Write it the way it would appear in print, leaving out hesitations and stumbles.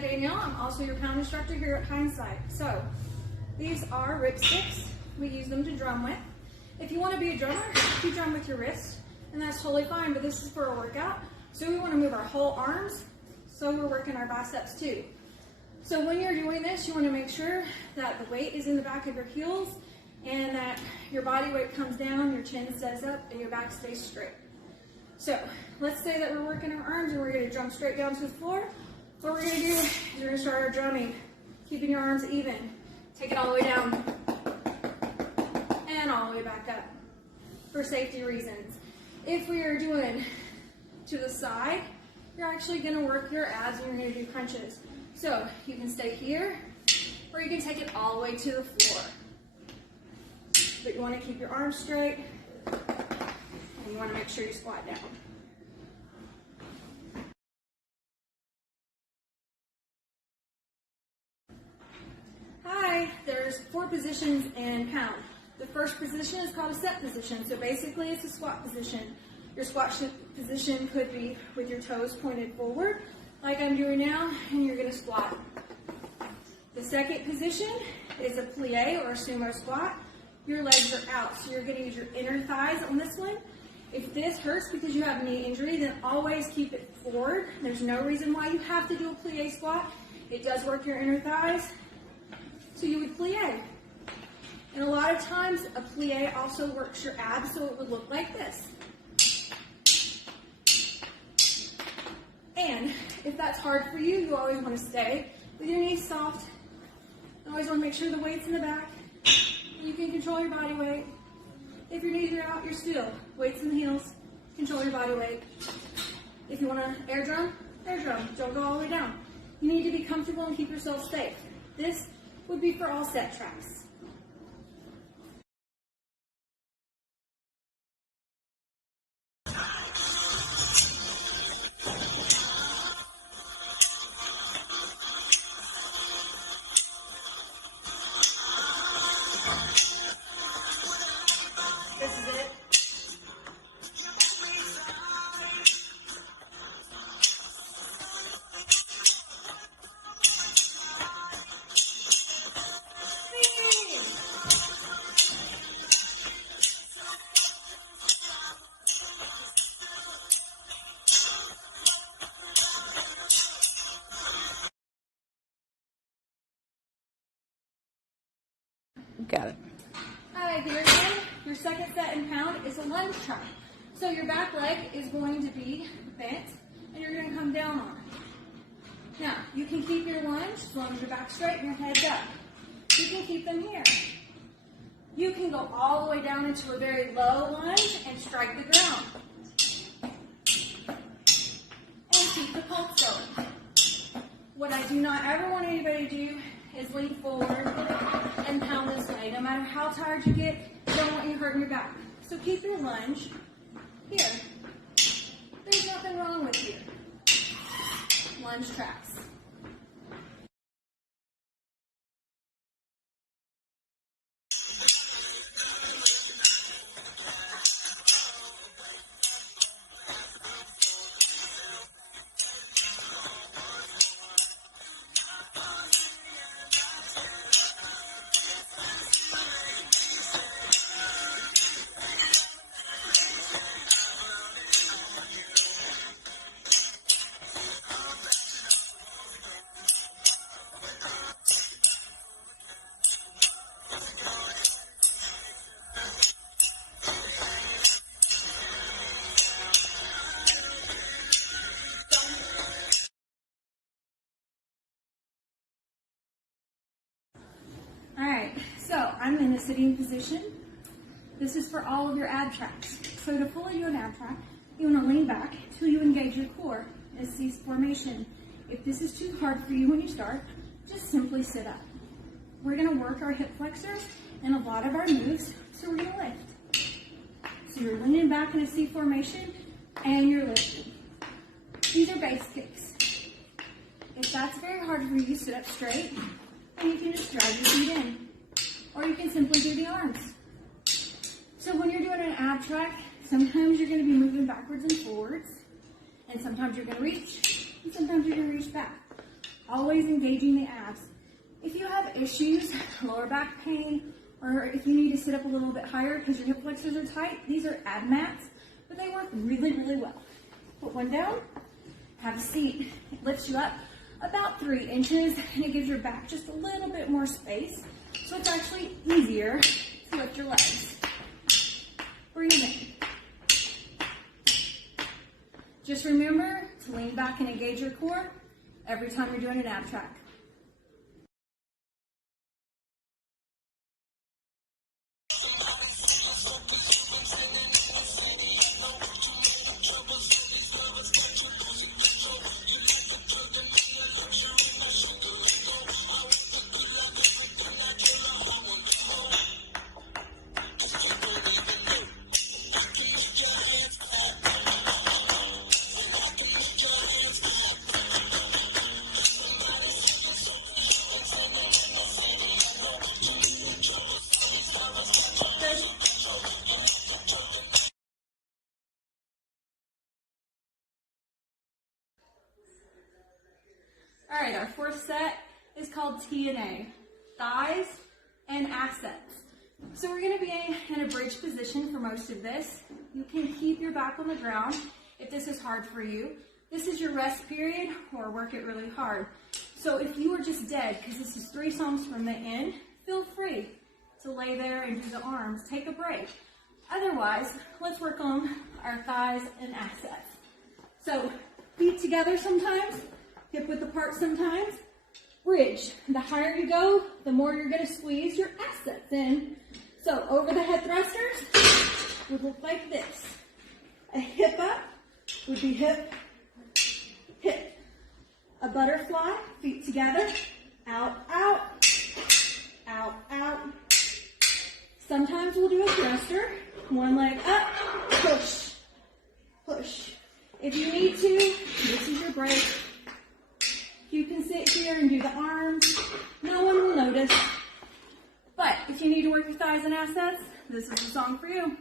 I'm Danielle. I'm also your pound instructor here at Hindsight. So these are rip sticks. We use them to drum with. If you want to be a drummer, you drum with your wrist, and that's totally fine, but this is for a workout. So we want to move our whole arms, so we're working our biceps too. So when you're doing this, you want to make sure that the weight is in the back of your heels and that your body weight comes down, your chin stays up, and your back stays straight. So let's say that we're working our arms and we're going to drum straight down to the floor. What we're going to do is we're going to start our drumming, keeping your arms even. Take it all the way down and all the way back up for safety reasons. If we are doing to the side, you're actually going to work your abs and you're going to do crunches. So you can stay here or you can take it all the way to the floor. But you want to keep your arms straight and you want to make sure you squat down. Hi, there's 4 positions in pound. The first position is called a set position. So basically it's a squat position. Your squat position could be with your toes pointed forward, like I'm doing now, and you're going to squat. The second position is a plie or a sumo squat. Your legs are out, so you're going to use your inner thighs on this one. If this hurts because you have a knee injury, then always keep it forward. There's no reason why you have to do a plie squat. It does work your inner thighs, so you would plie. And a lot of times, a plie also works your abs, so it would look like this. And if that's hard for you, you always want to stay with your knees soft. You always want to make sure the weight's in the back. You can control your body weight. If your knees are out, you're still. Weights in the heels. Control your body weight. If you want to air drum, air drum. Don't go all the way down. You need to be comfortable and keep yourself safe. This would be for all set tracks. This is it. Got it. Alright, here again, your second set in pound is a lunge track. So your back leg is going to be bent and you're going to come down on it. Now, you can keep your lunge as long as your back's straight and your head's up. You can keep them here. You can go all the way down into a very low lunge and strike the ground. And keep the pulse going. What I do not ever want anybody to do is lean forward and pound this way. No matter how tired you get, I don't want you hurting your back. So keep your lunge here. There's nothing wrong with you. Lunge tracks. Alright, so I'm in a sitting position. This is for all of your ab tracks. So to pull you an ab track, you want to lean back until you engage your core in a C formation. If this is too hard for you when you start, just simply sit up. We're going to work our hip flexors and a lot of our moves, so we're going to lift. So you're leaning back in a C formation and you're lifting. These are base kicks. If that's very hard for you, sit up straight. And you can just drag your feet in. Or you can simply do the arms. So when you're doing an ab track, sometimes you're going to be moving backwards and forwards. And sometimes you're going to reach. And sometimes you're going to reach back. always engaging the abs. If you have issues, lower back pain, or if you need to sit up a little bit higher because your hip flexors are tight, these are ab mats, but they work really, really well. Put one down, have a seat. It lifts you up about 3 inches, and it gives your back just a little bit more space, so it's actually easier to lift your legs. Breathe in. Just remember to lean back and engage your core every time you're doing an ab track. All right, our fourth set is called T&A, thighs and assets. So we're going to be in a bridge position for most of this. You can keep your back on the ground if this is hard for you. This is your rest period or work it really hard. So if you are just dead, because this is 3 songs from the end, feel free to lay there and do the arms. Take a break. Otherwise, let's work on our thighs and assets. So feet together sometimes, hip width apart sometimes. Bridge. The higher you go, the more you're going to squeeze your assets in. So over the head thrusters would look like this. A hip up would be hip, hip. A butterfly, feet together, out, out, out, out. Sometimes we'll do a thruster, one leg up, push, push. If you need to, this is your break. You can sit here and do the arms. No one will notice. But if you need to work your thighs and assets, this is the song for you.